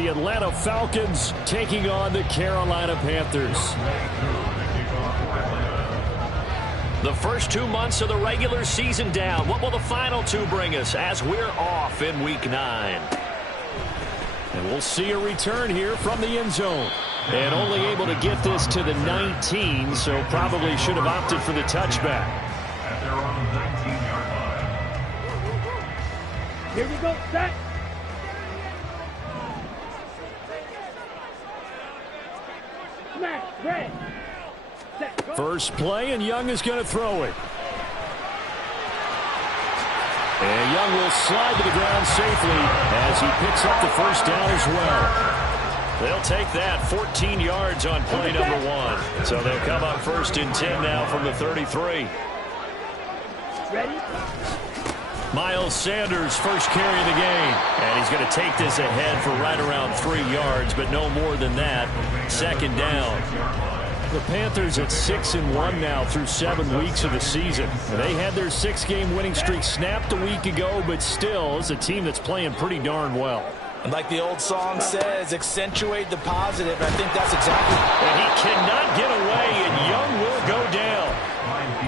the Atlanta Falcons taking on the Carolina Panthers. The first 2 months of the regular season down. What will the final two bring us as we're off in Week 9? And we'll see a return here from the end zone. And only able to get this to the 19, so probably should have opted for the touchback. Here we go, set. Smash, red. Set, go. First play, and Young is going to throw it. And Young will slide to the ground safely as he picks up the first down as well. They'll take that 14 yards on play number 1. So they'll come up first and 10 now from the 33. Ready? Miles Sanders first carry of the game. And he's going to take this ahead for right around 3 yards, but no more than that. Second down. The Panthers at 6-1 now through 7 weeks of the season. They had their 6-game winning streak snapped a week ago, but still is a team that's playing pretty darn well. And like the old song says, accentuate the positive. I think that's exactly. And he cannot get away, and Young will go down.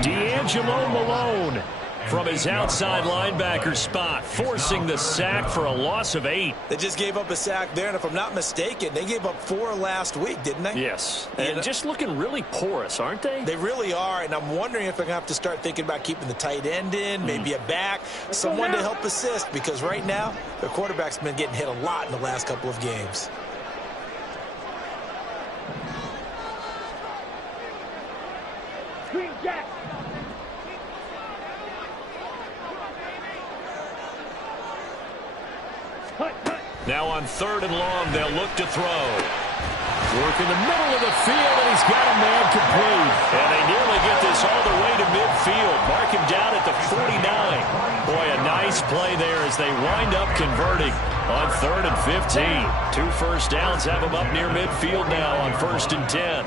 D'Angelo Malone from his outside linebacker spot, forcing the sack for a loss of 8. They just gave up a sack there, and if I'm not mistaken, they gave up 4 last week, didn't they? Yes, and just looking really porous, aren't they? They really are, and I'm wondering if they're going to have to start thinking about keeping the tight end in, maybe a back, someone to help assist, because right now, their quarterback's been getting hit a lot in the last couple of games. Green Jack. Now on 3rd and long, they'll look to throw. Work in the middle of the field, and he's got a man complete. And they nearly get this all the way to midfield. Mark him down at the 49. Boy, a nice play there as they wind up converting on 3rd and 15. 2 first downs have them up near midfield now on 1st and 10.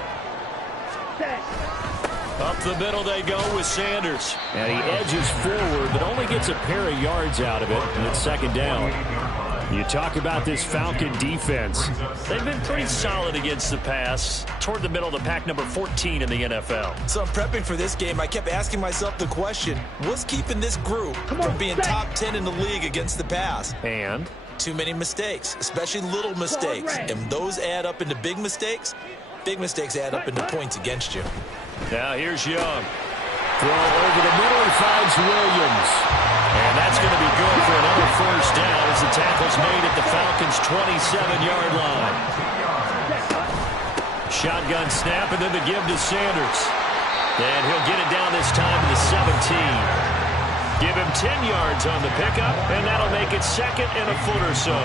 Up the middle they go with Sanders. And he edges forward, but only gets a pair of yards out of it, and it's 2nd down. You talk about this Falcon defense. They've been pretty solid against the pass. Toward the middle of the pack, number 14 in the NFL. So I'm prepping for this game. I kept asking myself the question, what's keeping this group from being top 10 in the league against the pass? And? Too many mistakes, especially little mistakes. And those add up into big mistakes. Big mistakes add up into points against you. Now here's Young. Throw over the middle, he finds Williams. And that's going to be good for another first down as the tackle's made at the Falcons' 27-yard line. Shotgun snap and then the give to Sanders. And he'll get it down this time to the 17. Give him 10 yards on the pickup, and that'll make it 2nd and a foot or so.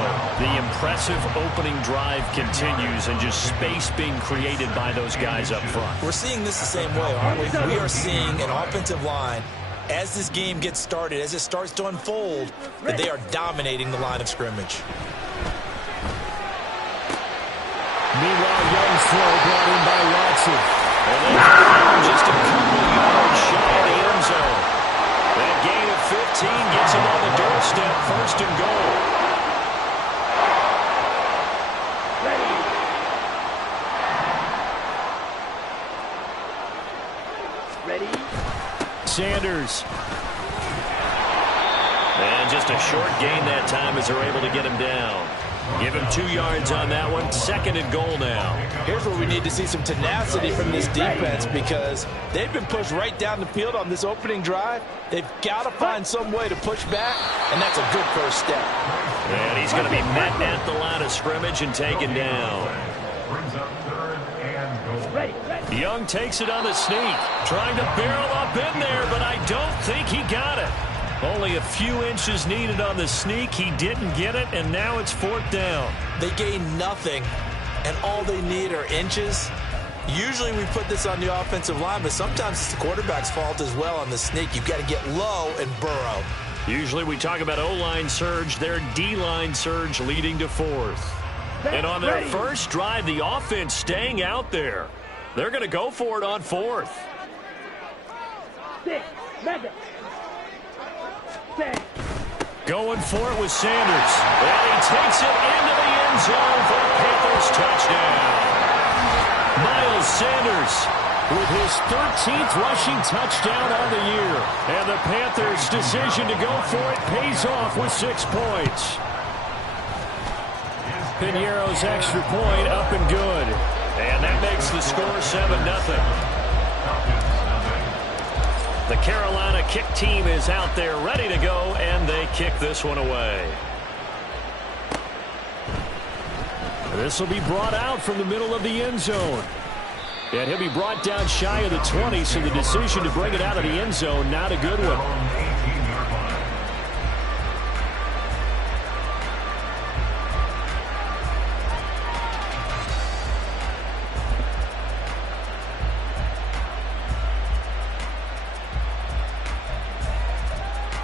The impressive opening drive continues, and just space being created by those guys up front. We're seeing this the same way, aren't we? We are seeing an offensive line, as this game gets started, as it starts to unfold, that they are dominating the line of scrimmage. Meanwhile, Young's throw brought in by Watson. And they just a couple yards shy of the end zone. That gain of 15 gets him on the doorstep, 1st and goal. Ready. Sanders. And just a short gain that time as they're able to get him down. Give him 2 yards on that one. 2nd and goal now. Here's where we need to see some tenacity from this defense because they've been pushed right down the field on this opening drive. They've got to find some way to push back, and that's a good first step. And he's going to be met at the line of scrimmage and taken down. Young takes it on the sneak. Trying to barrel up in there, but I don't think he got it. Only a few inches needed on the sneak. He didn't get it, and now it's 4th down. They gain nothing, and all they need are inches. Usually we put this on the offensive line, but sometimes it's the quarterback's fault as well on the sneak. You've got to get low and burrow. Usually we talk about O-line surge, their D-line surge leading to 4th. And on their first drive, the offense staying out there. They're going to go for it on 4th. Going for it with Sanders. And he takes it into the end zone for a Panthers touchdown. Miles Sanders with his 13th rushing touchdown on the year. And the Panthers' decision to go for it pays off with 6 points. Piñeiro's extra point up and good. And that makes the score 7-0. The Carolina kick team is out there ready to go, and they kick this one away. This will be brought out from the middle of the end zone. And he'll be brought down shy of the 20, so the decision to bring it out of the end zone, not a good one.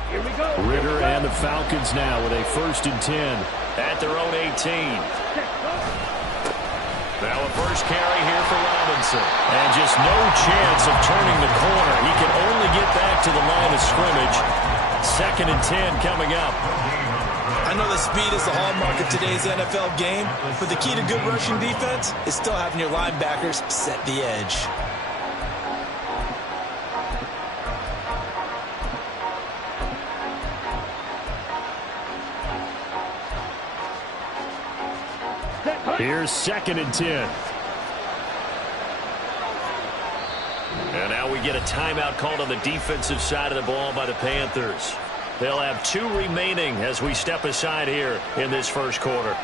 Here we go. Ritter and the Falcons now with a 1st and 10 at their own 18. Now a first carry here for Robinson. And just no chance of turning the corner. He can only get back to the line of scrimmage. 2nd and 10 coming up. I know the speed is the hallmark of today's NFL game, but the key to good rushing defense is still having your linebackers set the edge. Here's 2nd and 10. And now we get a timeout called on the defensive side of the ball by the Panthers. They'll have 2 remaining as we step aside here in this first quarter.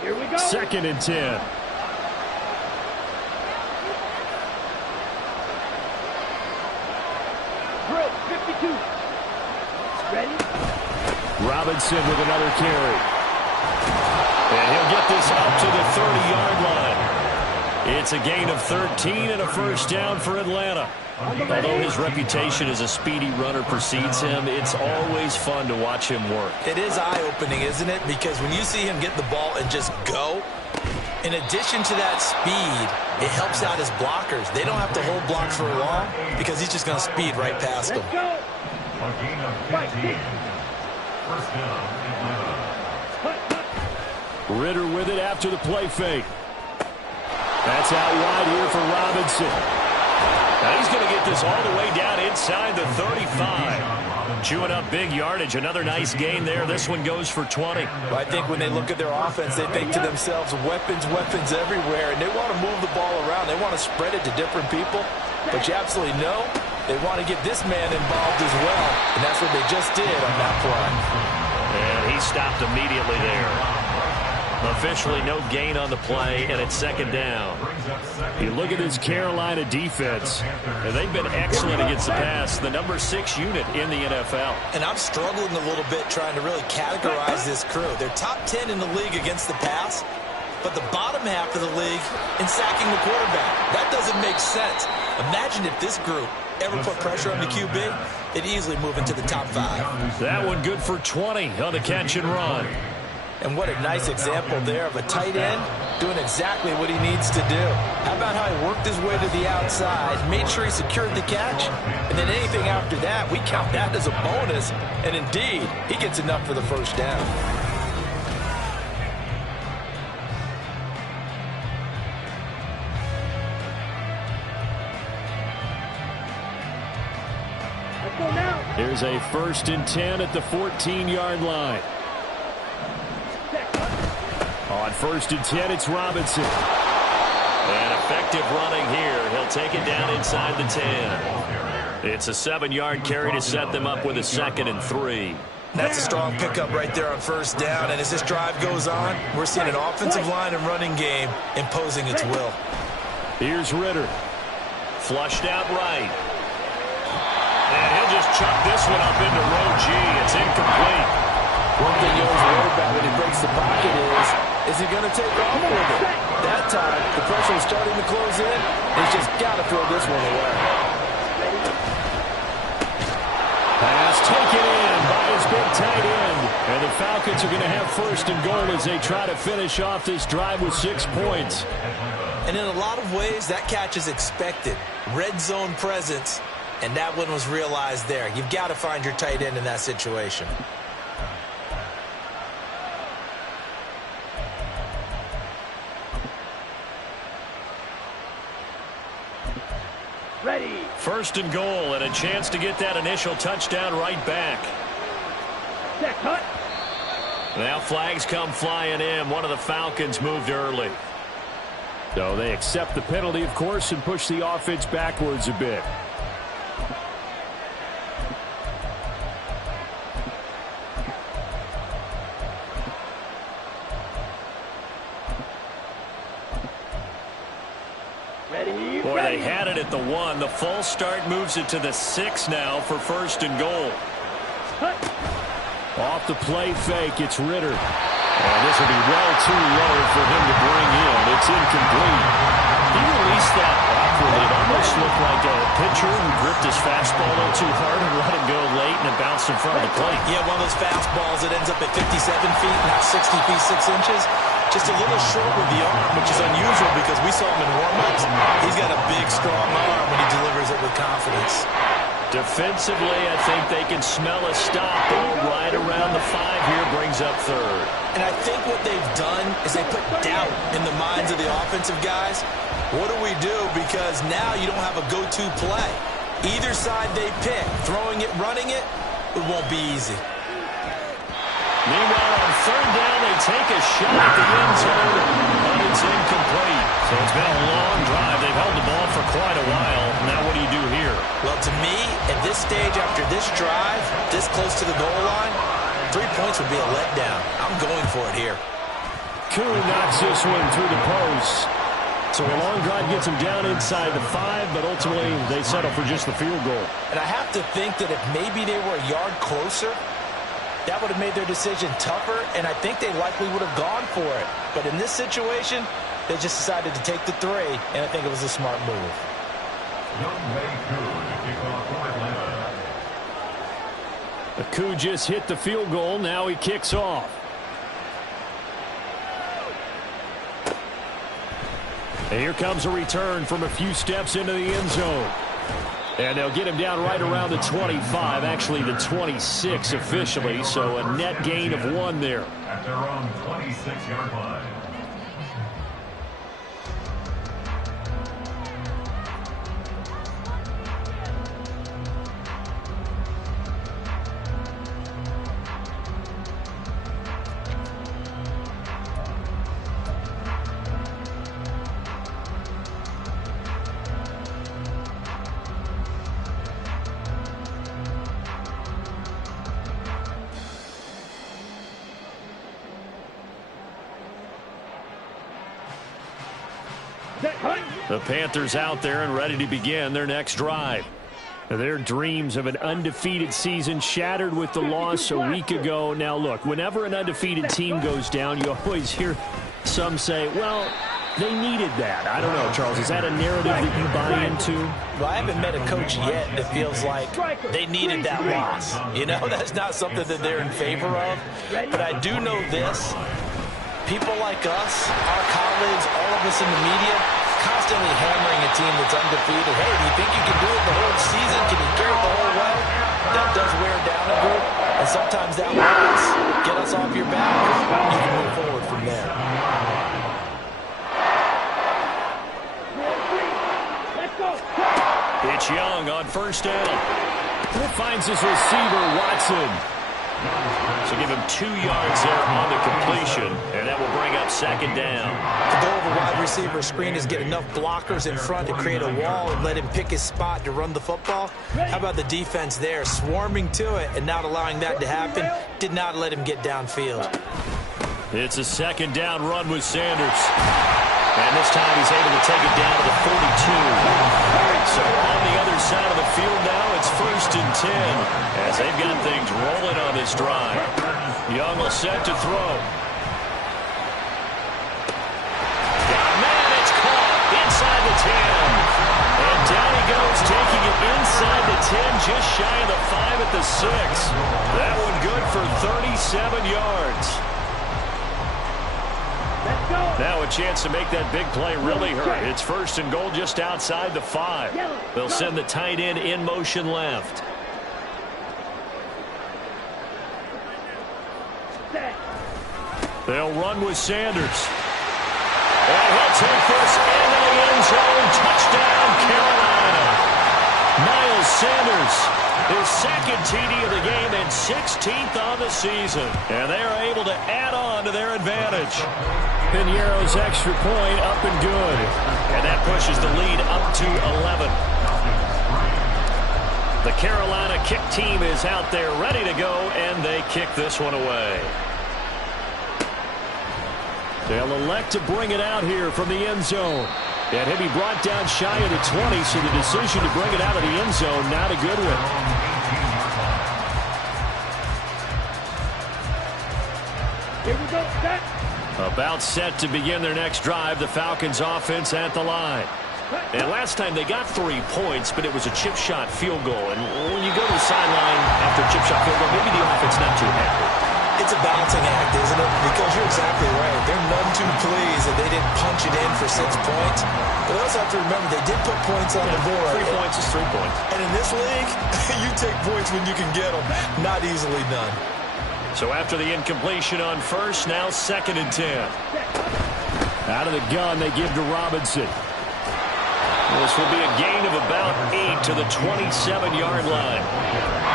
Here we go. 2nd and 10. Drill 52. Ready? Robinson with another carry. And he'll get this up to the 30-yard line. It's a gain of 13 and a first down for Atlanta. Although his reputation as a speedy runner precedes him, it's always fun to watch him work. It is eye-opening, isn't it? Because when you see him get the ball and just go, in addition to that speed, it helps out his blockers. They don't have to hold blocks for long because he's just going to speed right past them. Let's go. Ritter with it after the play fake. That's out wide here for Robinson. Now he's going to get this all the way down inside the 35. Chewing up big yardage. Another nice gain there. This one goes for 20. Well, I think when they look at their offense, they think to themselves, weapons, weapons everywhere, and they want to move the ball around. They want to spread it to different people. But you absolutely know they want to get this man involved as well, and that's what they just did on that play. And he stopped immediately there. Officially no gain on the play, and it's 2nd down. You look at this Carolina defense, and they've been excellent against the pass, the number 6 unit in the NFL. And I'm struggling a little bit trying to really categorize this crew. They're top 10 in the league against the pass, but the bottom half of the league in sacking the quarterback. That doesn't make sense. Imagine if this group ever put pressure on the QB, they'd easily move into the top 5. That one good for 20 on the catch and run. And what a nice example there of a tight end doing exactly what he needs to do. How about how he worked his way to the outside, made sure he secured the catch, and then anything after that, we count that as a bonus. And indeed, he gets enough for the first down. Let's go now. Here's a 1st and 10 at the 14-yard line. On 1st and 10, it's Robinson. And effective running here. He'll take it down inside the 10. It's a 7-yard carry to set them up with a 2nd and 3. That's a strong pickup right there on first down. And as this drive goes on, we're seeing an offensive line and running game imposing its will. Here's Ritter. Flushed out right. And he'll just chuck this one up into row G. It's incomplete. One thing you always worry about when he breaks the pocket is he going to take off with it? That time, the pressure was starting to close in. He's just got to throw this one away. Pass taken in by his big tight end. And the Falcons are going to have first and goal as they try to finish off this drive with 6 points. And in a lot of ways, that catch is expected. Red zone presence, and that one was realized there. You've got to find your tight end in that situation. Ready. First and goal, and a chance to get that initial touchdown right back. Set cut. Now flags come flying in. One of the Falcons moved early. So they accept the penalty, of course, and push the offense backwards a bit. Ready. Boy, ready. they had it at the 1. The false start moves it to the 6 now for first and goal. Cut. Off the play fake, it's Ritter. And this will be well too low for him to bring in. It's incomplete. He released that awkwardly. It almost looked like a pitcher who gripped his fastball a little too hard and let it go late, and it bounced in front of the plate. Yeah, one of those fastballs that ends up at 57 feet, not 60 feet, 6 inches. Just a little short with the arm, which is unusual because we saw him in warm-ups. He's got a big, strong arm when he delivers it with confidence. Defensively, I think they can smell a stop. Ball right around the 5 here, brings up third. And I think what they've done is they put doubt in the minds of the offensive guys. What do we do? Because now you don't have a go-to play. Either side they pick, throwing it, running it, it won't be easy. Meanwhile, on third down, they take a shot at the end zone, but it's incomplete. So it's been a long drive. They've held the ball for quite a while. Now what do you do here? Well, to me, at this stage, after this drive, this close to the goal line, 3 points would be a letdown. I'm going for it here. Koo knocks this one through the post. So a long drive gets them down inside the 5, but ultimately they settle for just the field goal. And I have to think that if maybe they were a yard closer, that would have made their decision tougher, and I think they likely would have gone for it. But in this situation, they just decided to take the 3, and I think it was a smart move. Koo just hit the field goal. Now he kicks off. And here comes a return from a few steps into the end zone. And they'll get him down right around the 25, actually the 26 officially, so a net gain of 1 there. At their own 26-yard line. The Panthers out there and ready to begin their next drive. Their dreams of an undefeated season shattered with the loss a week ago. Now, look, whenever an undefeated team goes down, you always hear some say, well, they needed that. I don't know, Charles. Is that a narrative that you buy into? Well, I haven't met a coach yet that feels like they needed that loss. You know, that's not something that they're in favor of. But I do know this. People like us, our colleagues, all of us in the media, constantly hammering a team that's undefeated. Hey, do you think you can do it the whole season? Can you carry it the whole way? That does wear down a group, and sometimes that will get us off your back. You can move forward from there. Let's go. It's Young on first down. It finds his receiver, Watson. So give him 2 yards there on the completion, and that will bring up second down. The goal of a wide receiver screen is get enough blockers in front to create a wall and let him pick his spot to run the football. How about the defense there, swarming to it and not allowing that to happen? Did not let him get downfield. It's a second down run with Sanders. And this time he's able to take it down to the 42. So on the other side of the field now, it's first and 10 as they've got things rolling on this drive. Young will set to throw. Got a man, it's caught inside the 10. And down he goes, taking it inside the 10, just shy of the 5 at the 6. That one good for 37 yards. Let's go. Now a chance to make that big play really hurt. It's 1st and goal just outside the 5. They'll send the tight end in motion left. They'll run with Sanders. And he'll take this into the end zone. Touchdown, Carolina. Miles Sanders, his 2nd TD of the game and 16th on the season. And they are able to add on to their advantage. Piñeiro's extra point up and good. And that pushes the lead up to 11. The Carolina kick team is out there ready to go, and they kick this one away. They'll elect to bring it out here from the end zone. And he'll be brought down shy of the 20, so the decision to bring it out of the end zone, not a good one. Here we go. Set. About set to begin their next drive, the Falcons offense at the line. And last time they got 3 points, but it was a chip shot field goal. And when you go to the sideline after a chip shot field goal, maybe the offense not too happy. It's a balancing act, isn't it? Because you're exactly right. They're none too pleased that they didn't punch it in for 6 points. But I also have to remember they did put points on the board. 3 points is 3 points. And in this league, you take points when you can get them. Not easily done. So after the incompletion on 1st, now 2nd and 10. Out of the gun, they give to Robinson. This will be a gain of about 8 to the 27-yard line.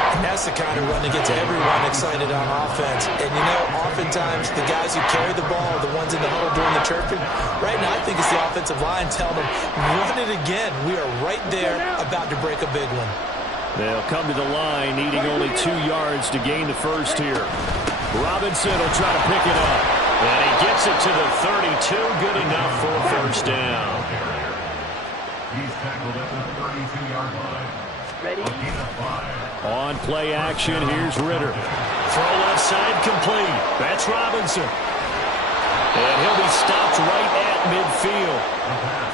And that's the kind of run that gets everyone excited on offense. And, you know, oftentimes the guys who carry the ball are the ones in the huddle doing the chirping. Right now, I think it's the offensive line telling them, run it again. We are right there about to break a big one. They'll come to the line, needing only 2 yards to gain the 1st here. Robinson will try to pick it up. And he gets it to the 32. Good enough for a 1st down. He's tackled at the 32-yard line. Ready. On play action, here's Ritter. Throw left side complete. That's Robinson. And he'll be stopped right at midfield.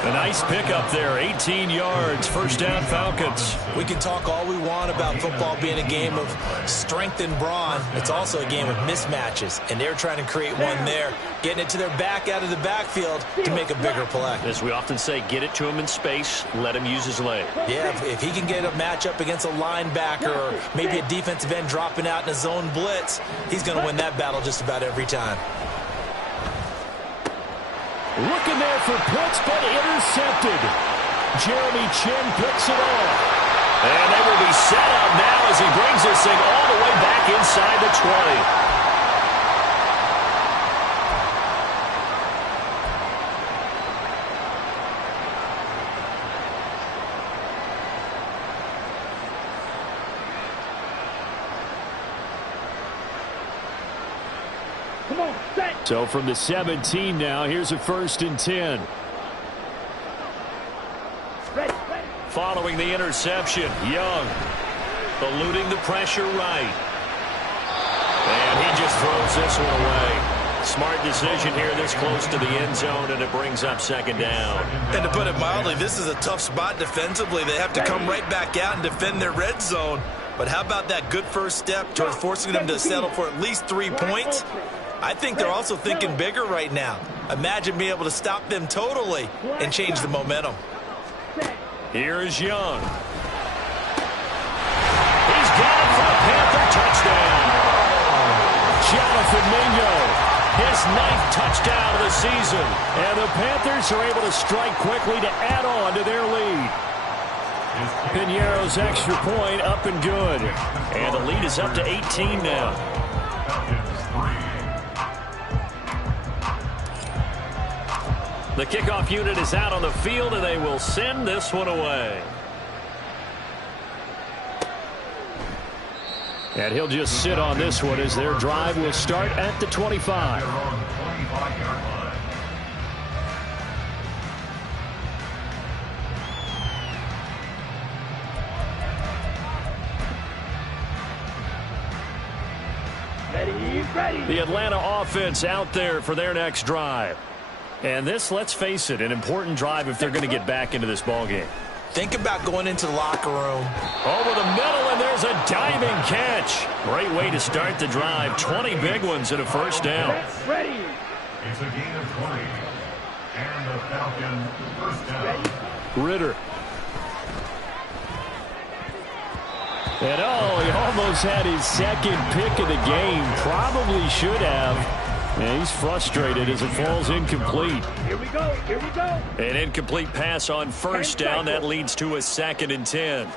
A nice pickup there, 18 yards, 1st down Falcons. We can talk all we want about football being a game of strength and brawn. It's also a game of mismatches, and they're trying to create one there, getting it to their back out of the backfield to make a bigger play. As we often say, get it to him in space, let him use his leg. Yeah, if he can get a matchup against a linebacker or maybe a defensive end dropping out in a zone blitz, he's going to win that battle just about every time. Looking there for Pitts, but intercepted. Jeremy Chin picks it off. And they will be set up now as he brings this thing all the way back inside the 20. Come on, set. So from the 17 now, here's a 1st and 10. Ready. Following the interception, Young eluding the pressure right. And he just throws this one away. Smart decision here this close to the end zone, and it brings up 2nd down. And to put it mildly, this is a tough spot defensively. They have to come right back out and defend their red zone. But how about that good first step towards forcing them to settle for at least 3 points? I think they're also thinking bigger right now. Imagine being able to stop them totally and change the momentum. Here is Young. He's got it for a Panther touchdown. Jonathan Mingo, his 9th touchdown of the season. And the Panthers are able to strike quickly to add on to their lead. Piñeiro's extra point up and good. And the lead is up to 18 now. The kickoff unit is out on the field, and they will send this one away. And he'll just sit on this one as their drive will start at the 25. Ready. The Atlanta offense out there for their next drive. And this, let's face it, an important drive if they're going to get back into this ballgame. Think about going into the locker room. Over the middle, and there's a diving catch. Great way to start the drive. 20 big ones and a first down. Ready. It's a gain of 20. And the Falcons first down. Ritter. And he almost had his second pick of the game. Probably should have. And he's frustrated as it falls incomplete. Here we go. Here we go. An incomplete pass on first down. That leads to a 2nd and 10.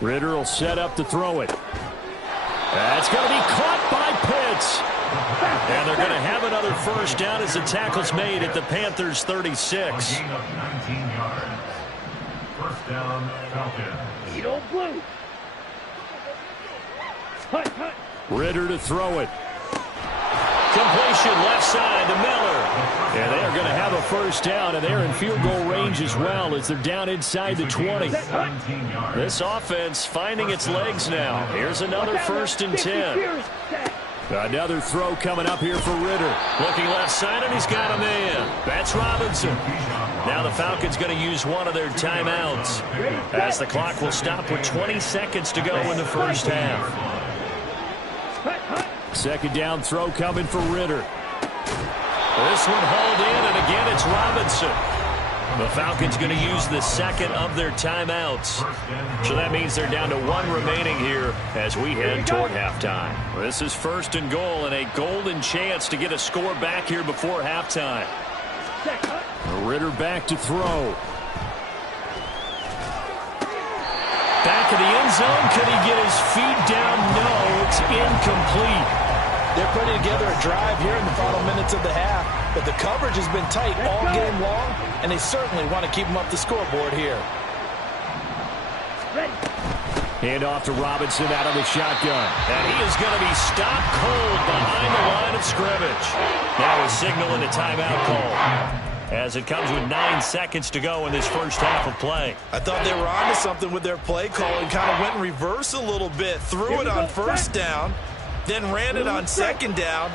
Ritter will set up to throw it. That's going to be caught by Pitts. And they're going to have another first down as the tackle's made at the Panthers' 36. A gain of 19 yards. First down, Falcons. Eat old blue. Hut, hut. Ritter to throw it. Completion left side to Miller. And they're going to have a first down, and they're in field goal range as well as they're down inside the 20. This offense finding its legs now. Here's another 1st and 10. Another throw coming up here for Ritter. Looking left side, and he's got a man. That's Robinson. Now the Falcons going to use one of their timeouts as the clock will stop with 20 seconds to go in the first half. 2nd down throw coming for Ritter. This one hauled in, and again it's Robinson. The Falcons going to use the 2nd of their timeouts. So that means they're down to 1 remaining here as we head toward halftime. This is 1st and goal and a golden chance to get a score back here before halftime. Ritter back to throw. Back of the end zone. Can he get his feet down? No, it's incomplete. They're putting together a drive here in the final minutes of the half, but the coverage has been tight all game long, and they certainly want to keep them up the scoreboard here. Hand off to Robinson out of the shotgun. And he is going to be stopped cold behind the line of scrimmage. Now a signal and a timeout call as it comes with 9 seconds to go in this first half of play. I thought they were onto something with their play call and kind of went in reverse a little bit. Threw it on first down, then ran it on 2nd down.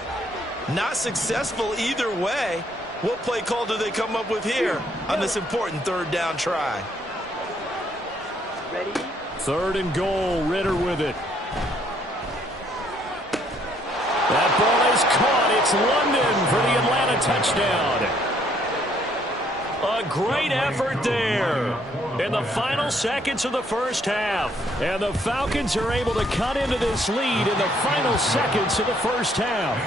Not successful either way. What play call do they come up with here on this important 3rd down try? Ready. 3rd and goal. Ritter with it. That ball is caught. It's London for the Atlanta touchdown. A great effort there in the final seconds of the first half. And the Falcons are able to cut into this lead in the final seconds of the first half.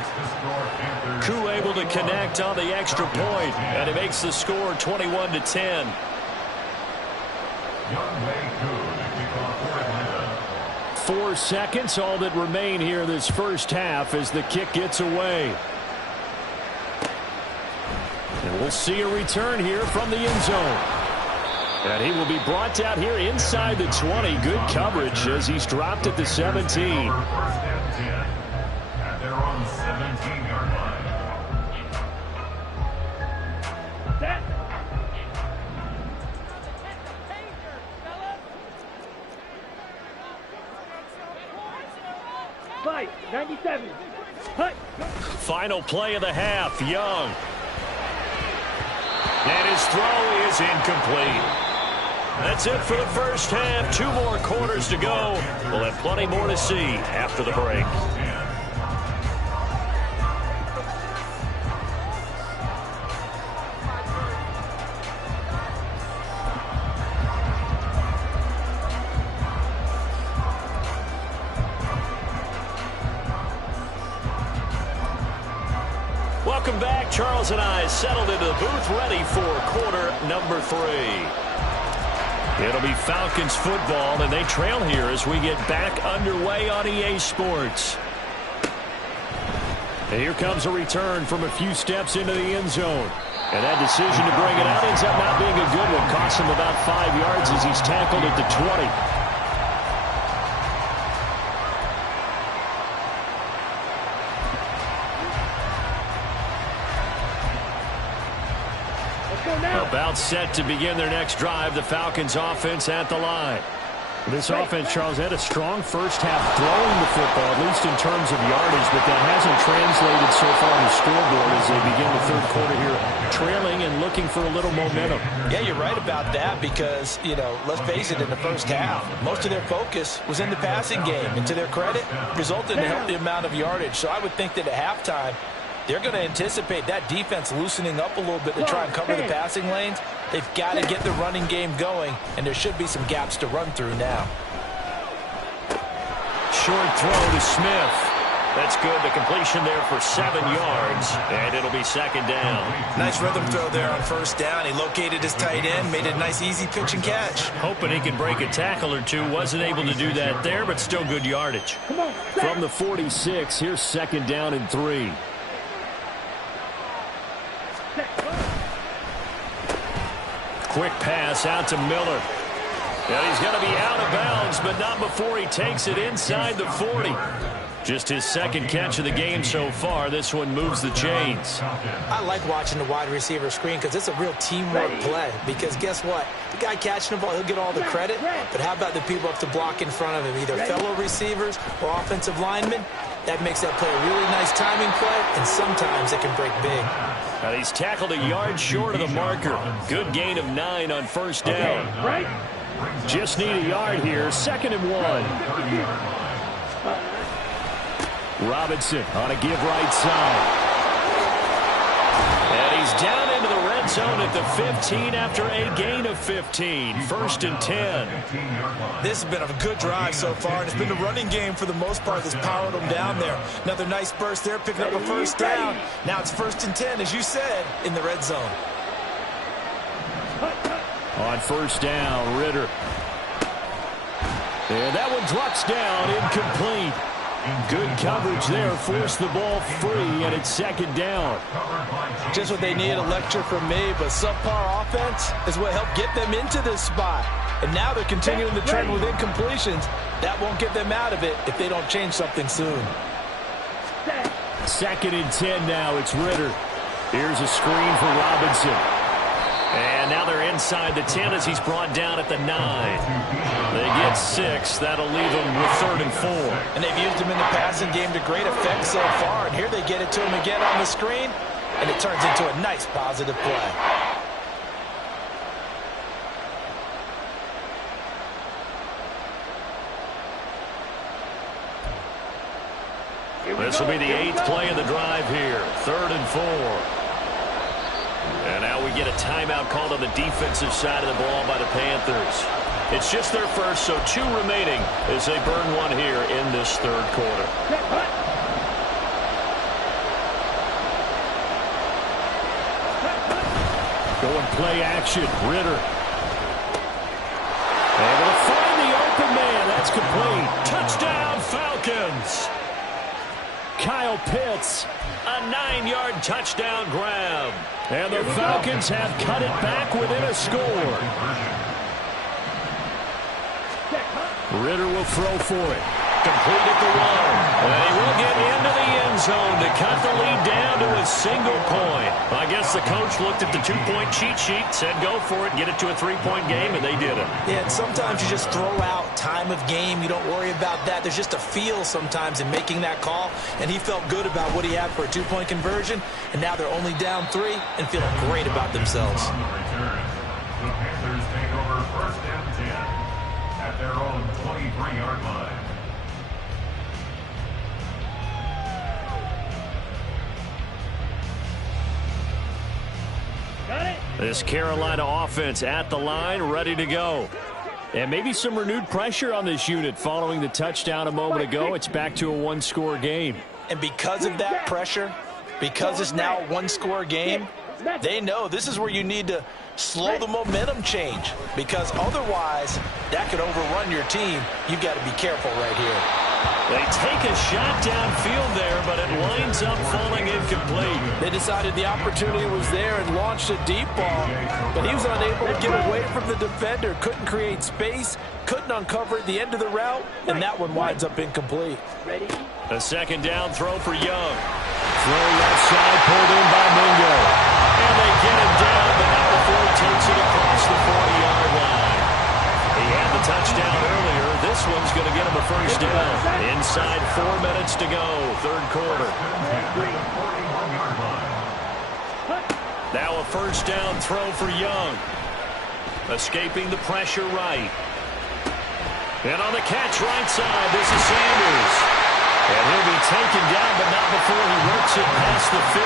Koo able to connect on the extra point, and it makes the score 21-10. 4 seconds, all that remain here this first half as the kick gets away. And we'll see a return here from the end zone. And he will be brought down here inside the 20. Good coverage as he's dropped at the 17. And they're on the 17-yard line. Set. Fight. 97. Hut. Final play of the half. Young. And his throw is incomplete. That's it for the first half. 2 more quarters to go. We'll have plenty more to see after the break. Welcome back. Charles and I settled into the booth ready for quarter number 3. It'll be Falcons football, and they trail here as we get back underway on EA Sports. And here comes a return from a few steps into the end zone. And that decision to bring it out ends up not being a good one. Costs him about 5 yards as he's tackled at the 20. About set to begin their next drive. The Falcons offense at the line. This offense, Charles, had a strong first half throwing the football, at least in terms of yardage, but that hasn't translated so far on the scoreboard as they begin the third quarter here, trailing and looking for a little momentum. Yeah, you're right about that because, let's face it, in the first half, most of their focus was in the passing game. And to their credit, resulted in a healthy amount of yardage. So I would think that at halftime, they're going to anticipate that defense loosening up a little bit to try and cover the passing lanes. They've got to get the running game going, and there should be some gaps to run through now. Short throw to Smith. That's good. The completion there for 7 yards, and it'll be second down. Nice rhythm throw there on first down. He located his tight end, made a nice easy pitch and catch. Hoping he could break a tackle or two. Wasn't able to do that there, but still good yardage. From the 46, here's second down and 3. Quick pass out to Miller. And he's going to be out of bounds, but not before he takes it inside the 40. Just his second catch of the game so far. This one moves the chains. I like watching the wide receiver screen because it's a real teamwork play. Because guess what? The guy catching the ball, he'll get all the credit. But how about the people up to block in front of him, either fellow receivers or offensive linemen? That makes that play a really nice timing play, and sometimes it can break big. And he's tackled a yard short of the marker. Good gain of 9 on first down. Just need a yard here. 2nd and 1. Robinson on a give right side. And he's down into the red zone at the 15 after a gain of 15. 1st and 10. This has been a good drive so far, and it's been the running game for the most part that's powered them down there. Another nice burst there, picking up a first down. Now it's 1st and 10, as you said, in the red zone. On first down, Ritter. And that one drops down, incomplete. Good coverage there, forced the ball free, and it's 2nd down. Just what they need, a lecture from me, but subpar offense is what helped get them into this spot. And now they're continuing the trend with incompletions. That won't get them out of it if they don't change something soon. 2nd and 10 now, it's Ritter. Here's a screen for Robinson. And now they're inside the 10 as he's brought down at the 9. They get 6. That'll leave them with 3rd and 4. And they've used him in the passing game to great effect so far. And here they get it to him again on the screen. And it turns into a nice positive play. This will be the 8th play of the drive here. 3rd and 4. And now we get a timeout called on the defensive side of the ball by the Panthers. It's just their first, so 2 remaining as they burn 1 here in this 3rd quarter. Going play action, Ritter. Able to find the open man. That's complete. Touchdown, Falcons. Kyle Pitts, a 9-yard touchdown grab. And the Falcons have cut it back within a score. Ritter will throw for it. Complete at the 1. And he will get into the end zone to cut the lead down to a single point. I guess the coach looked at the 2-point cheat sheet, said go for it, get it to a 3-point game, and they did it. Yeah, and sometimes you just throw out time of game. You don't worry about that. There's just a feel sometimes in making that call, and he felt good about what he had for a 2-point conversion, and now they're only down 3 and feeling great about themselves. The Panthers take over 1st and 10 at their own 23-yard line. This Carolina offense at the line, ready to go. And maybe some renewed pressure on this unit following the touchdown a moment ago. It's back to a 1-score game. And because of that pressure, because it's now a 1-score game, they know this is where you need to slow the momentum change, because otherwise that could overrun your team. You've got to be careful right here. They take a shot downfield there, but it winds up falling incomplete. They decided the opportunity was there and launched a deep ball, but he was unable to get away from the defender, couldn't create space, couldn't uncover at the end of the route, and that one winds up incomplete. A 2nd down throw for Young. Throw left side, pulled in by Mingo. And they get him down, but not before he takes it across the 40-yard line. He had the touchdown earlier, first down. Inside 4 minutes to go, third quarter. Now a first down throw for Young. Escaping the pressure right. And on the catch right side, this is Sanders. And he'll be taken down, but not before he works it past the 50.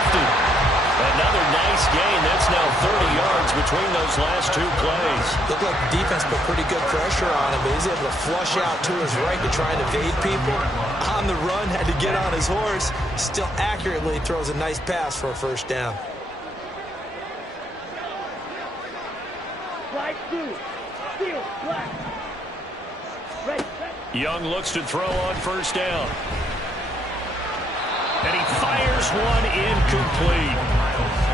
Another nice gain. That's now 30 yards between those last two plays. Looked like the defense put pretty good pressure on him, but he's able to flush out to his right to try and evade people. On the run, had to get on his horse. Still accurately throws a nice pass for a first down. Slide through. Steal. Black. Ready. Young looks to throw on first down. And he fires one incomplete.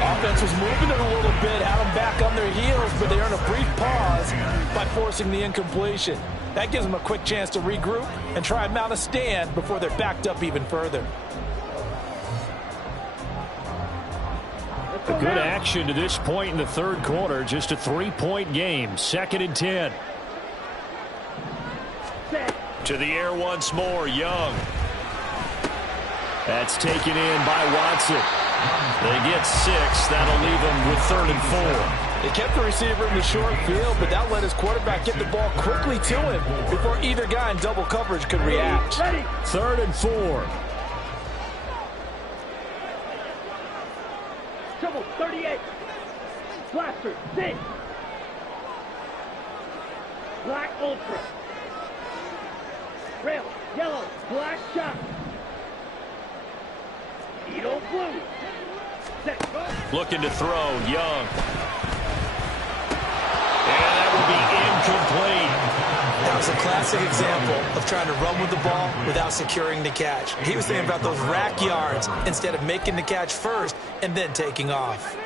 Offense was moving it a little bit, had them back on their heels, but they earn a brief pause by forcing the incompletion. That gives them a quick chance to regroup and try and mount a stand before they're backed up even further. A good action to this point in the third quarter. Just a 3-point game. 2nd and 10. To the air once more. Young. That's taken in by Watson. They get 6. That'll leave them with 3rd and 4. They kept the receiver in the short field, but that let his quarterback get the ball quickly to him before either guy in double coverage could react. 3rd and 4. Trouble 38. Blaster 6. Black Ultra. Rail yellow. Black shot. Edo blue. Set. Go. Looking to throw. Young. And that will be incomplete. That was a classic example of trying to run with the ball without securing the catch. He was thinking about those rack yards instead of making the catch first and then taking off.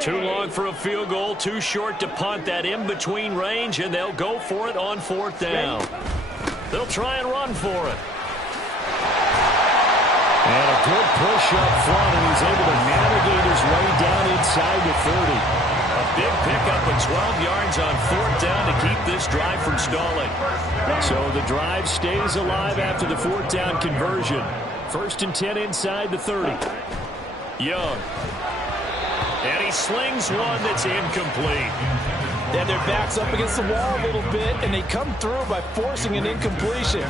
Too long for a field goal, too short to punt. That in-between range, and they'll go for it on 4th down. They'll try and run for it. And a good push up front, and he's able to navigate his way down inside the 30. A big pickup of 12 yards on 4th down to keep this drive from stalling. So the drive stays alive after the 4th down conversion. 1st and 10 inside the 30. Young. And he slings one that's incomplete. They have their backs up against the wall a little bit, and they come through by forcing an incompletion.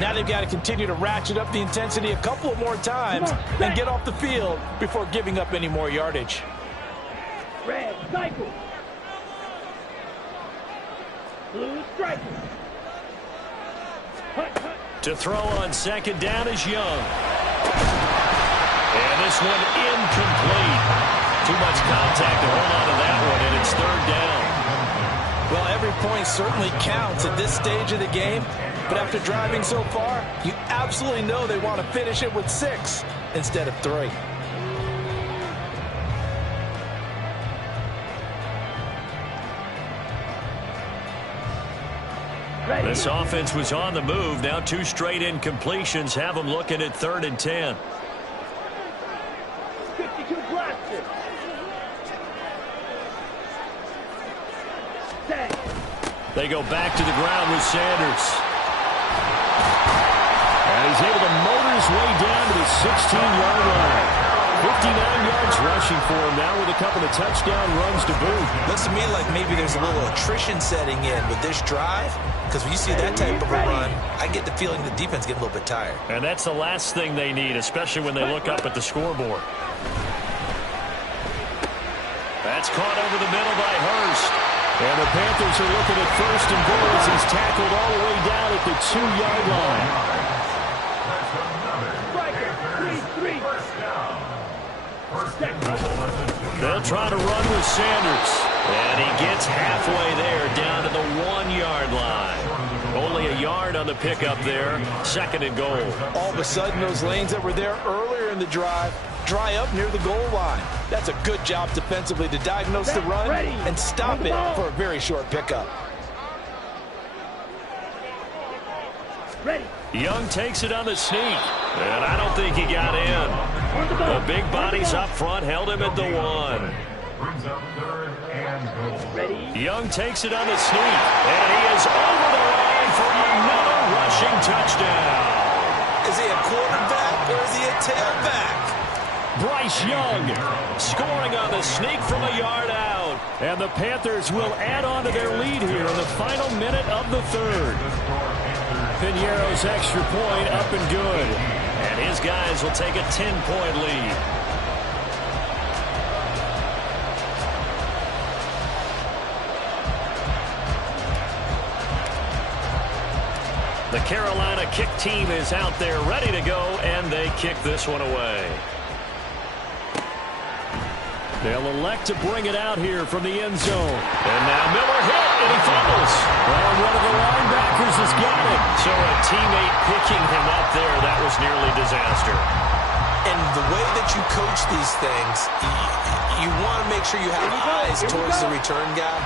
Now they've got to continue to ratchet up the intensity a couple of more times and get off the field before giving up any more yardage. Red cycle. Blue striker. Hut, hut. To throw on 2nd down is Young. And this one incomplete. Too much contact to hold on to that one, and it's 3rd down. Well, every point certainly counts at this stage of the game, but after driving so far, you absolutely know they want to finish it with 6 instead of 3. This offense was on the move. Now 2 straight incompletions have them looking at 3rd and 10. 52 blaster. They go back to the ground with Sanders. And he's able to motor his way down to the 16-yard line. 59 yards rushing for him now with a couple of touchdown runs to boot. Looks to me like maybe there's a little attrition setting in with this drive, because when you see that type of a run, I get the feeling the defense get a little bit tired. And that's the last thing they need, especially when they look up at the scoreboard. That's caught over the middle by Hurst. And the Panthers are looking at 1st and goal as he's tackled all the way down at the 2-yard line. They'll try to run with Sanders. And he gets halfway there down to the 1-yard line. Only a yard on the pickup there. 2nd and goal. All of a sudden, those lanes that were there earlier in the drive dry up near the goal line. That's a good job defensively to diagnose the run and stop it for a very short pickup. Ready. Young takes it on the sneak, and I don't think he got in. The big bodies up front held him at the 1. Brings up 3rd and goal. Ready. Young takes it on the sneak, and he is over the line for another rushing touchdown. Is he a quarterback or is he a tailback? Bryce Young scoring on the sneak from a yard out. And the Panthers will add on to their lead here in the final minute of the 3rd. Piñeiro's extra point up and good. And his guys will take a 10-point lead. The Carolina kick team is out there ready to go, and they kick this one away. They'll elect to bring it out here from the end zone. And now Miller hit, and he fumbles. Well, one of the linebackers has got it. So a teammate picking him up there, that was nearly disaster. And the way that you coach these things, you want to make sure you have eyes towards the return guy,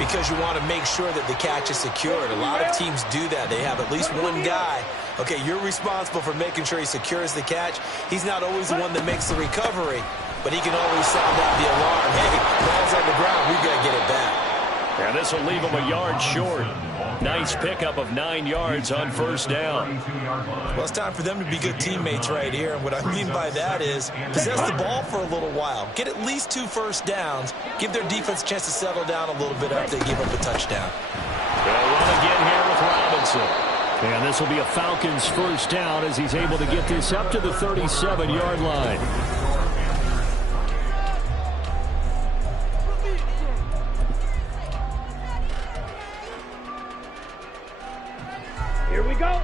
because you want to make sure that the catch is secured. A lot of teams do that. They have at least one guy. Okay, you're responsible for making sure he secures the catch. He's not always the one that makes the recovery, but he can always sound out the alarm. Hey, ball's on the ground. We've got to get it back. And this will leave him a yard short. Nice pickup of 9 yards on first down. Well, it's time for them to be good teammates right here. And what I mean by that is possess the ball for a little while. Get at least 2 first downs. Give their defense a chance to settle down a little bit after they give up a touchdown. They'll run again here with Robinson. And this will be a Falcons first down as he's able to get this up to the 37-yard line. Here we go.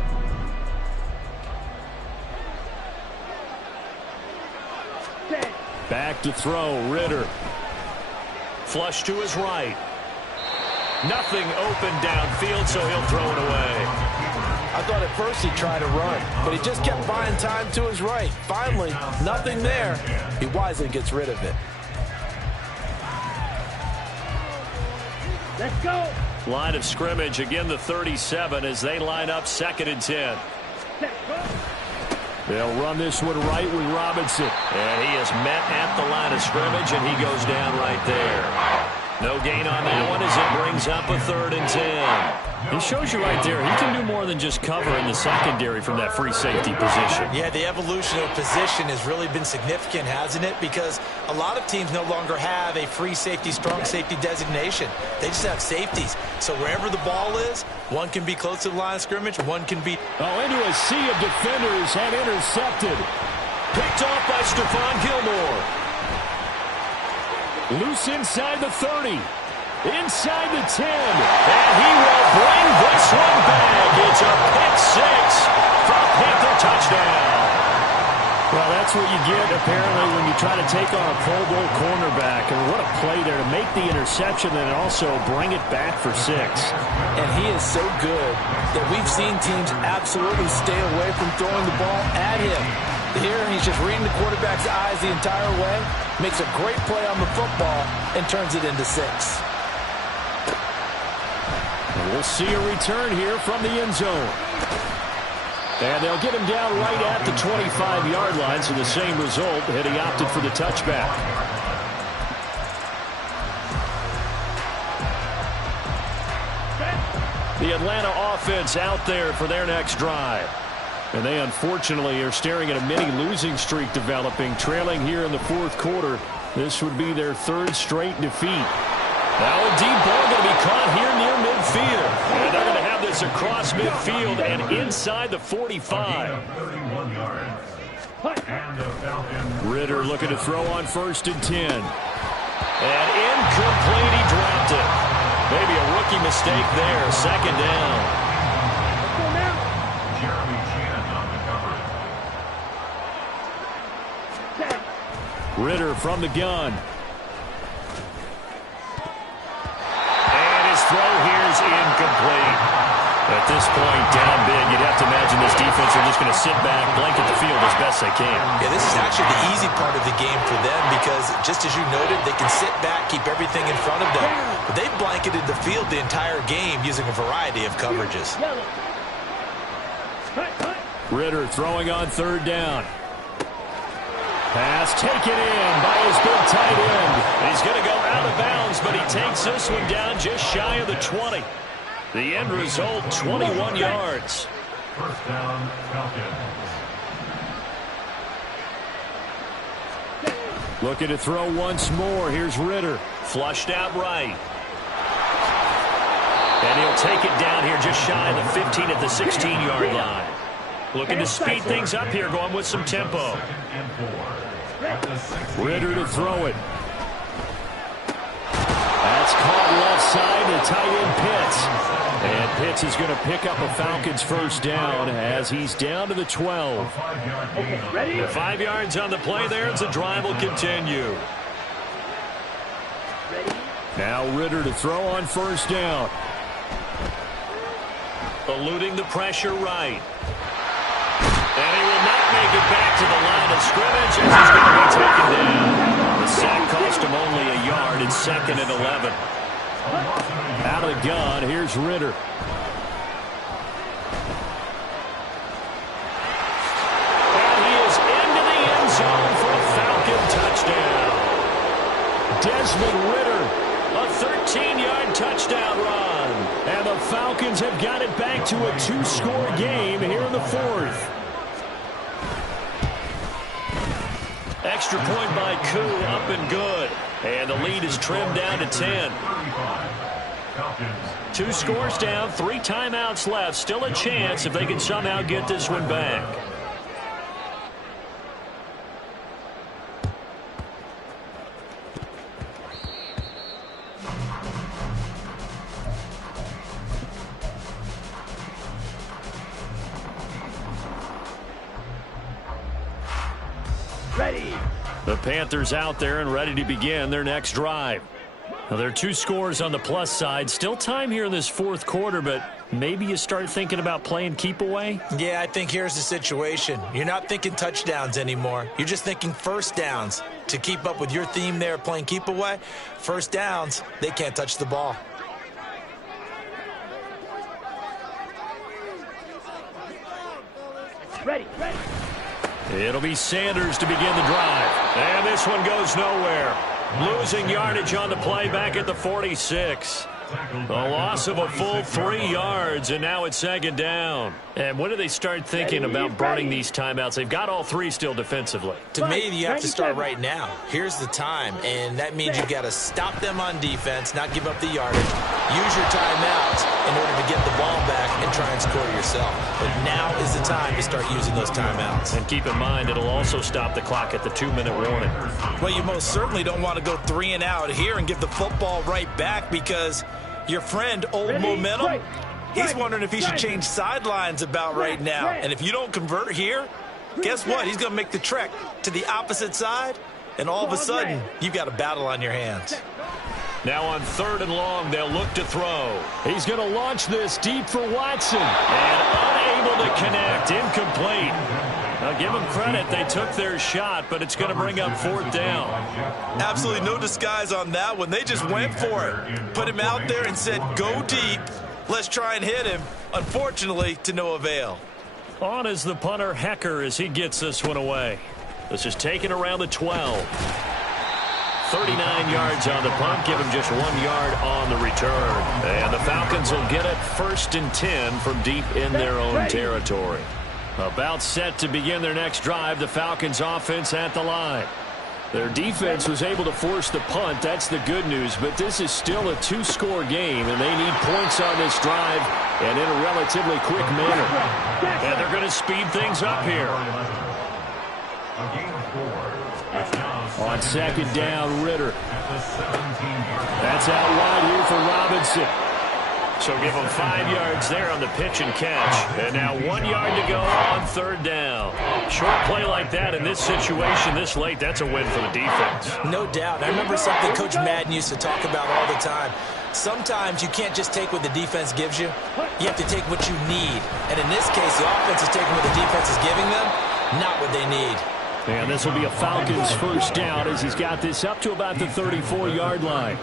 Back to throw, Ritter. Flush to his right. Nothing open downfield, so he'll throw it away. I thought at first he tried to run, but he just kept buying time to his right. Finally, nothing there. He wisely gets rid of it. Let's go. Line of scrimmage, again the 37 as they line up 2nd and 10. They'll run this one right with Robinson. And he is met at the line of scrimmage, and he goes down right there. No gain on that one as it brings up a 3rd and 10. It shows you right there, he can do more than just cover in the secondary from that free safety position. Yeah, the evolution of position has really been significant, hasn't it? Because a lot of teams no longer have a free safety, strong safety designation. They just have safeties. So wherever the ball is, one can be close to the line of scrimmage, one can be... Oh, into a sea of defenders and intercepted. Picked off by Stephon Gilmore. Loose inside the 30. Inside the 10. And he will bring this one back. It's a pick 6 for a Panther touchdown. Well, that's what you get, apparently, when you try to take on a Pro Bowl cornerback. And what a play there to make the interception and also bring it back for 6. And he is so good that we've seen teams absolutely stay away from throwing the ball at him. Here, he's just reading the quarterback's eyes the entire way, makes a great play on the football, and turns it into 6. We'll see a return here from the end zone. And they'll get him down right at the 25-yard line, so the same result, had he opted for the touchback. The Atlanta offense out there for their next drive. And they unfortunately are staring at a mini losing streak developing, trailing here in the 4th quarter. This would be their 3rd straight defeat. Now a deep ball going to be caught here near midfield. And they're going to have this across midfield and inside the 45. Ritter looking to throw on 1st and 10. And incomplete, he dropped it. Maybe a rookie mistake there, 2nd down. Ritter from the gun. And his throw here is incomplete. At this point, down big, you'd have to imagine this defense are just going to sit back, blanket the field as best they can. Yeah, this is actually the easy part of the game for them because, just as you noted, they can sit back, keep everything in front of them. But they've blanketed the field the entire game using a variety of coverages. Ritter throwing on third down. Pass taken in by his big tight end. He's going to go out of bounds, but he takes this one down just shy of the 20. The end result, 21 yards. First down, Falcons. Looking to throw once more. Here's Ritter. Flushed out right. And he'll take it down here just shy of the 15 at the 16-yard line. Looking to speed things up here, going with some tempo. Ritter to throw it. That's caught left side to tight end Pitts. And Pitts is going to pick up a Falcons first down as he's down to the 12. Ready? 5 yards on the play there as the drive will continue. Now Ritter to throw on first down. Eluding the pressure right. And he will not make it back to the line of scrimmage as he's going to be taken down. The sack cost him only a yard. It's 2nd and 11. Out of the gun, here's Ritter. And he is into the end zone for a Falcon touchdown. Desmond Ritter, a 13-yard touchdown run. And the Falcons have got it back to a 2-score game here in the 4th. Extra point by Koo, up and good. And the lead is trimmed down to 10. 2 scores down, 3 timeouts left. Still a chance if they can somehow get this one back. Ready. The Panthers out there and ready to begin their next drive. Now, there are 2 scores on the plus side. Still time here in this 4th quarter, but maybe you start thinking about playing keep away? Yeah, I think here's the situation. You're not thinking touchdowns anymore. You're just thinking first downs. To keep up with your theme there, playing keep away, first downs, they can't touch the ball. Ready. It'll be Sanders to begin the drive. And this one goes nowhere. Losing yardage on the play back at the 46. A loss of a full 3 yards, and now it's 2nd down. And when do they start thinking about burning these timeouts? They've got all 3 still defensively. To me, you have to start right now. Here's the time, and that means you've got to stop them on defense, not give up the yardage. Use your timeouts in order to get the ball back and try and score yourself. But now is the time to start using those timeouts. And keep in mind, it'll also stop the clock at the 2-minute warning. Well, you most certainly don't want to go 3 and out here and give the football right back, because your friend, Old Momentum, he's wondering if he should change sidelines about right now. And if you don't convert here, guess what? He's going to make the trek to the opposite side, and all of a sudden, you've got a battle on your hands. Now on 3rd and long, they'll look to throw. He's going to launch this deep for Watson. And unable to connect, incomplete. Now give them credit, they took their shot, but it's going to bring up 4th down. Absolutely no disguise on that one. They just went for it. Put him out there and said, go deep. Let's try and hit him. Unfortunately, to no avail. On is the punter, Hecker, as he gets this one away. This is taken around the 12. 39 yards on the punt, give him just 1 yard on the return. And the Falcons will get it 1st and 10 from deep in their own territory. About set to begin their next drive, the Falcons offense at the line. Their defense was able to force the punt. That's the good news, but this is still a 2-score game, and they need points on this drive and in a relatively quick manner. And they're going to speed things up here. On 2nd down, Ritter. That's out wide here for Robinson. So give them 5 yards there on the pitch and catch. And now 1 yard to go on 3rd down. Short play like that in this situation this late, that's a win for the defense. No doubt. I remember something Coach Madden used to talk about all the time. Sometimes you can't just take what the defense gives you. You have to take what you need. And in this case, the offense is taking what the defense is giving them, not what they need. And this will be a Falcons first down as he's got this up to about the 34-yard line.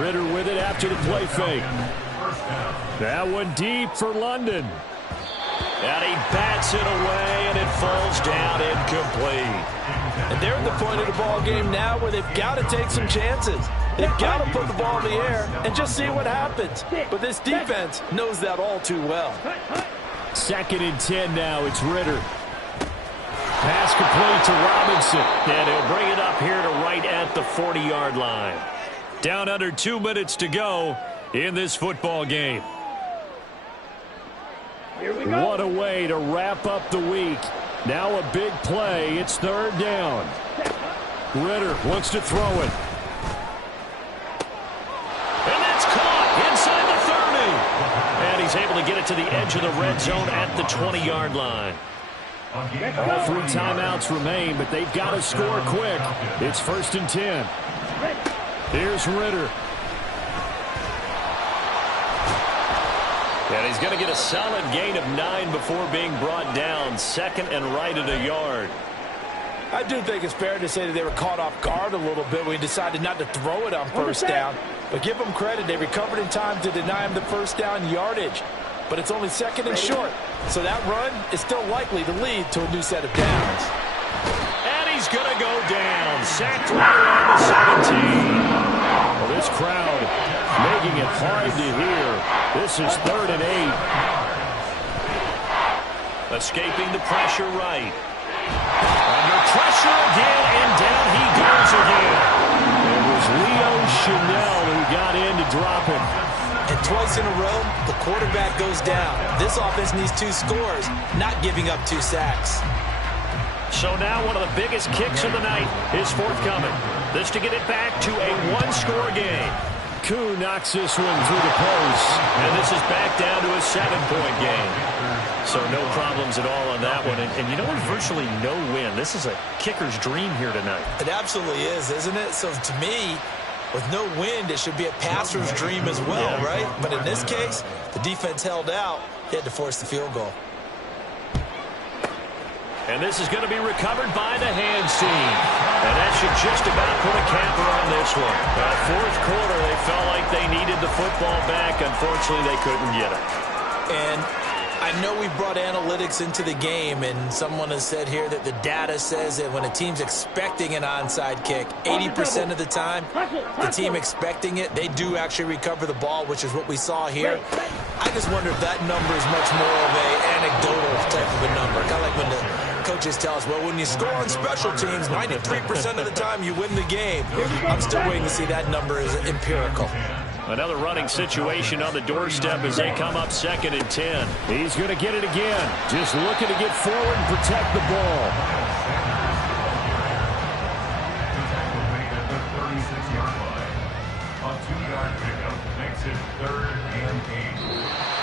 Ritter with it after the play fake. That one deep for London. And he bats it away, and it falls down incomplete. And they're at the point of the ball game now where they've got to take some chances. They've got to put the ball in the air and just see what happens. But this defense knows that all too well. 2nd and 10 now. It's Ritter. Pass complete to Robinson. And he'll bring it up here to right at the 40-yard line. Down under 2 minutes to go in this football game. Here we go. What a way to wrap up the week. Now a big play. It's 3rd down. Ritter wants to throw it. And that's caught inside the 30. And he's able to get it to the edge of the red zone at the 20-yard line. All 3 timeouts remain, but they've got to score quick. It's 1st and 10. Here's Ritter. And he's going to get a solid gain of 9 before being brought down. 2nd and right at a yard. I do think it's fair to say that they were caught off guard a little bit when he decided not to throw it on 1st down. But give them credit. They recovered in time to deny him the 1st down yardage. But it's only 2nd and short. So that run is still likely to lead to a new set of downs. And he's going to go down. Sacked right around the 17. Well, this crowd making it hard to hear. This is 3rd and 8. Escaping the pressure right. Under pressure again, and down he goes again. It was Leo Chanel who got in to drop him. And twice in a row, the quarterback goes down. This offense needs 2 scores, not giving up 2 sacks. So now one of the biggest kicks of the night is forthcoming. This to get it back to a 1-score game. Koo knocks this one through the post. And this is back down to a 7-point game. So no problems at all on that one. And you know, there's virtually no win. This is a kicker's dream here tonight. It absolutely is, isn't it? So to me, with no wind, it should be a passer's dream as well, right? But in this case, the defense held out. They had to force the field goal. And this is going to be recovered by the hands team. And that should just about put a capper on this one. 4th quarter, they felt like they needed the football back. Unfortunately, they couldn't get it. And I know we brought analytics into the game, and someone has said here that the data says that when a team's expecting an onside kick, 80% of the time, the team expecting it, they do actually recover the ball, which is what we saw here. I just wonder if that number is much more of a anecdotal type of a number. Kind of like when the coaches tell us, well, when you score on special teams, 93% of the time you win the game. I'm still waiting to see that number is empirical. Another running situation on the doorstep as they come up 2nd and 10. He's going to get it again. Just looking to get forward and protect the ball. The 36-yard line. A 2-yard pickup makes it 3rd and 8.